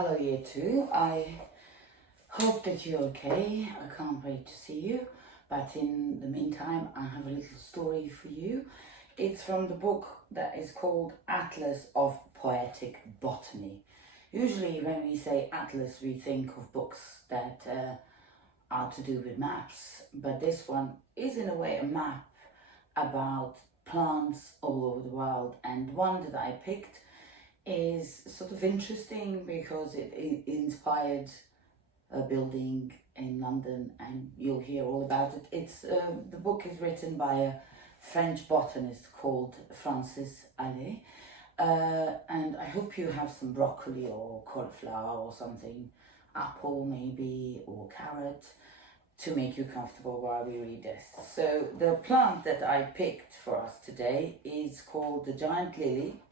Hello Year 2, I hope that you're okay. I can't wait to see you, but in the meantime I have a little story for you. It's from the book that is called Atlas of Poetic Botany. Usually when we say atlas we think of books that are to do with maps, but this one is in a way a map about plants all over the world, and one that I picked is sort of interesting because it inspired a building in London, and you'll hear all about it. It's the book is written by a French botanist called Hallè, and I hope you have some broccoli or cauliflower or something, apple maybe, or carrot, to make you comfortable while we read this. So the plant that I picked for us today is called the giant lily,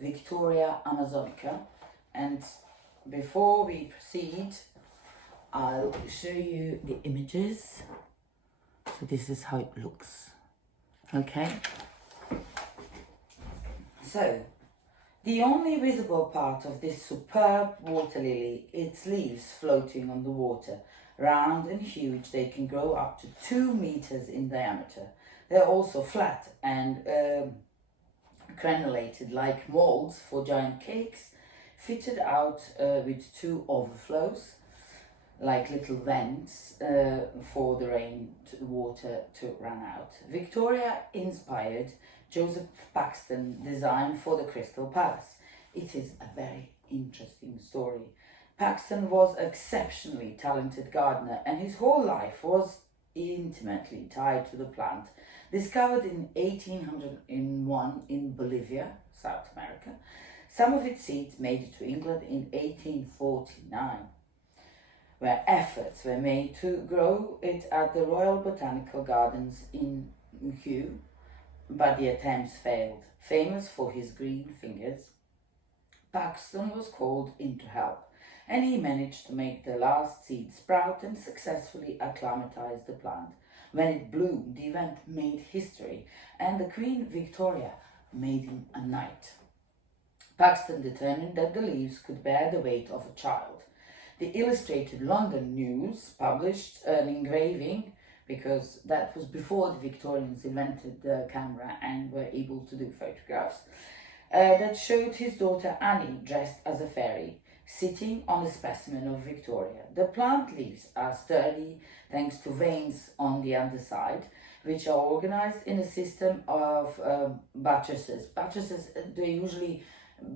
Victoria amazonica, and before we proceed I'll show you the images. So this is how it looks. Okay, so the only visible part of this superb water lily, its leaves floating on the water. Round and huge, they can grow up to 2 meters in diameter. They're also flat and granulated like molds for giant cakes, fitted out with 2 overflows, like little vents for the rain water to run out. Victoria inspired Joseph Paxton's design for the Crystal Palace. It is a very interesting story. Paxton was an exceptionally talented gardener, and his whole life was intimately tied to the plant. Discovered in 1801 in Bolivia, South America, some of its seeds made it to England in 1849, where efforts were made to grow it at the Royal Botanical Gardens in Kew, but the attempts failed. Famous for his green fingers, Paxton was called in to help, and he managed to make the last seed sprout and successfully acclimatize the plant. When it bloomed, the event made history, and the Queen Victoria made him a knight. Paxton determined that the leaves could bear the weight of a child. The Illustrated London News published an engraving, because that was before the Victorians invented the camera and were able to do photographs, that showed his daughter Annie dressed as a fairy, sitting on a specimen of Victoria. The plant leaves are sturdy thanks to veins on the underside, which are organized in a system of buttresses. Buttresses, they usually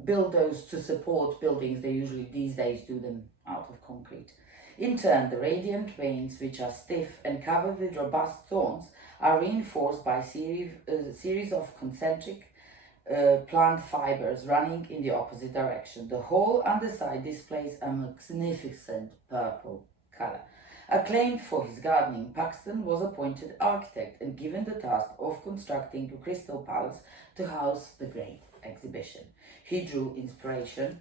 build those to support buildings. They usually these days do them out of concrete. In turn, the radiant veins, which are stiff and covered with robust thorns, are reinforced by a series of concentric plant fibers running in the opposite direction. The whole underside displays a magnificent purple color. Acclaimed for his gardening, Paxton was appointed architect and given the task of constructing a Crystal Palace to house the Great Exhibition. He drew inspiration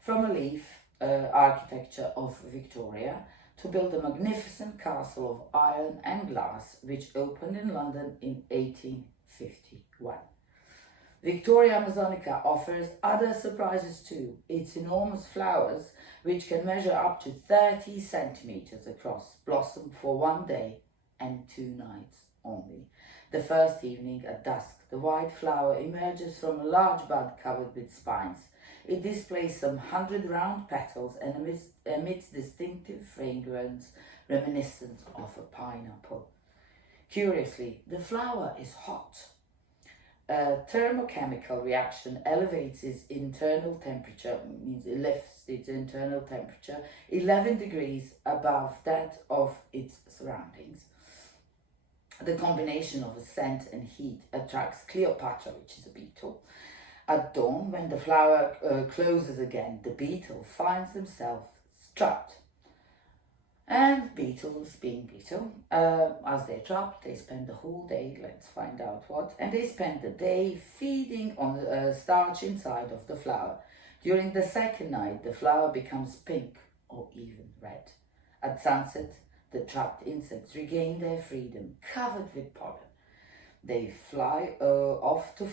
from a leaf architecture of Victoria to build a magnificent castle of iron and glass, which opened in London in 1851. Victoria amazonica offers other surprises too. Its enormous flowers, which can measure up to 30 centimeters across, blossom for 1 day and 2 nights only. The first evening at dusk, the white flower emerges from a large bud covered with spines. It displays some 100 round petals and emits distinctive fragrance reminiscent of a pineapple. Curiously, the flower is hot. A thermochemical reaction elevates its internal temperature, means it lifts its internal temperature 11 degrees above that of its surroundings. The combination of scent and heat attracts Cleopatra, which is a beetle. At dawn, when the flower closes again, the beetle finds themselves trapped. And beetles, being beetle, as they're trapped, they spend the whole day, let's find out what, and they spend the day feeding on the starch inside of the flower. During the second night, the flower becomes pink or even red. At sunset, the trapped insects regain their freedom, covered with pollen. They fly off to